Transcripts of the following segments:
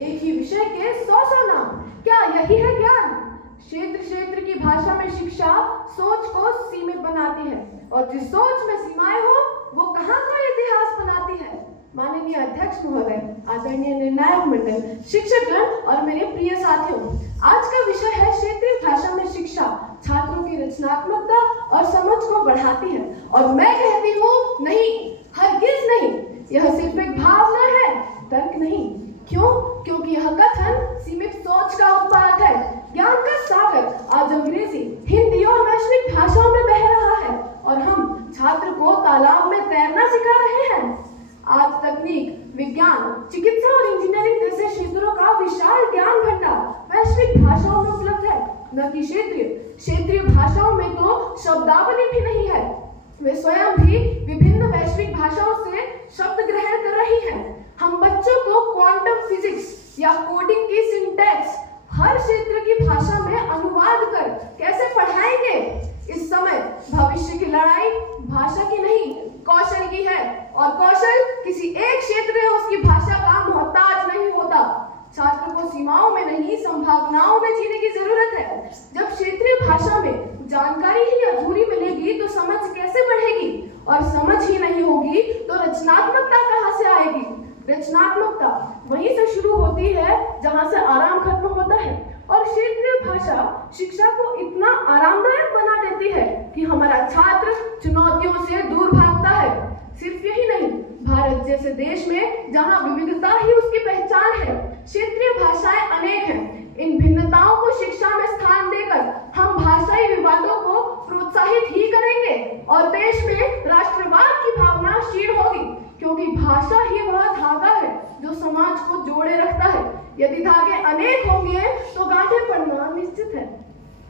एक ही विषय के 100 नाम, क्या यही है ज्ञान? क्षेत्र क्षेत्र की भाषा में शिक्षा सोच को सीमित बनाती है और जिस सोच में सीमाएं हो वो कहाँ का इतिहास बनाती है। माननीय अध्यक्ष महोदय, आदरणीय निर्णायक मंडल, शिक्षकगण और मेरे प्रिय साथियों, आज का विषय है क्षेत्रीय भाषा में शिक्षा छात्रों की रचनात्मकता और समझ को बढ़ाती है। और मैं कहती हूँ नहीं, हरगिज नहीं, यह सिर्फ एक भावना है, तर्क नहीं। क्यों? क्योंकि यह कथन सीमित सोच का उत्पाद है। ज्ञान का सागर आज अंग्रेजी, हिंदी और वैश्विक भाषाओं में बह रहा है और हम छात्र को तालाब में तैरना सिखा रहे हैं। आज तकनीक, विज्ञान, चिकित्सा और इंजीनियरिंग जैसे क्षेत्रों का विशाल ज्ञान भंडार वैश्विक भाषाओं में उपलब्ध है, न कि क्षेत्रीय भाषाओं में तो शब्दावली भी नहीं है। वे स्वयं भी विभिन्न वैश्विक भाषाओं से शब्द ग्रहण कर रही हैं। हम बच्चों को क्वांटम फिजिक्स या कोडिंग की सिंटैक्स हर क्षेत्र की भाषा में अनुवाद कर कैसे पढ़ाएंगे? इस समय भविष्य की लड़ाई भाषा की नहीं, कौशल की है और कौशल किसी एक क्षेत्र में उसकी भाषा का मोहताज नहीं होता। छात्र को सीमाओं में नहीं, संभावनाओं में जीने की जरूरत है। जब क्षेत्रीय भाषा में जानकारी ही अधूरी मिलेगी तो समझ कैसे बढ़ेगी? और समझ ही नहीं होगी तो रचनात्मकता कहाँ से आएगी? रचनात्मकता वहीं से शुरू होती है जहां से आराम खत्म होता है। और क्षेत्रीय भाषा शिक्षा को इतना आरामदायक बना देती है कि हमारा छात्र चुनौतियों से दूर भागता है। सिर्फ यही नहीं, भारत जैसे देश में जहां विविधता ही उसकी पहचान है, क्षेत्रीय भाषाएं अनेक हैं। इन भिन्नताओं को शिक्षा में स्थान देकर हम भाषाई विवादों को प्रोत्साहित ही करेंगे और देश में राष्ट्रवाद की भावना क्षीण होगी, क्योंकि भाषा ही वह धागा है जो समाज को जोड़े रखता है। यदि धागे अनेक होंगे तो गांठें पड़ना निश्चित है।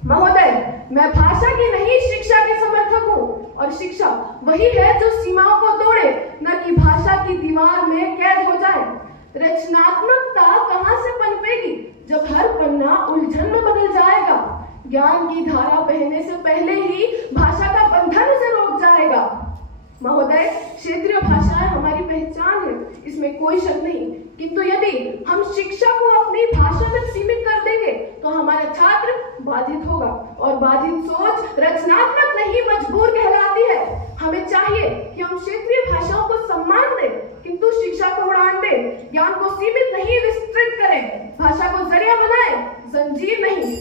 महोदय, मैं भाषा की नहीं, शिक्षा की समर्थक हूँ और शिक्षा वही है जो सीमाओं को तोड़े, न कि भाषा की दीवार में कैद हो जाए। रचनात्मकता कहाँ से पनपेगी जब हर पन्ना उलझन में बदल जाएगा? ज्ञान की धारा बहने से पहले ही भाषा का बंधन उसे रोक जाएगा। महोदय, क्षेत्रीय भाषाएं हमारी पहचान है, इसमें कोई शक नहीं, किंतु यदि हम शिक्षा को अपनी भाषा तक सीमित कर देंगे तो हमारा छात्र बाधित होगा और बाधित सोच रचनात्मक नहीं, मजबूर कहलाती है। हमें चाहिए कि हम क्षेत्रीय भाषाओं को सम्मान दें, किंतु शिक्षा को उड़ान दें। ज्ञान को सीमित नहीं, विस्तृत करें। भाषा को जरिया बनाएं, जंजीर नहीं।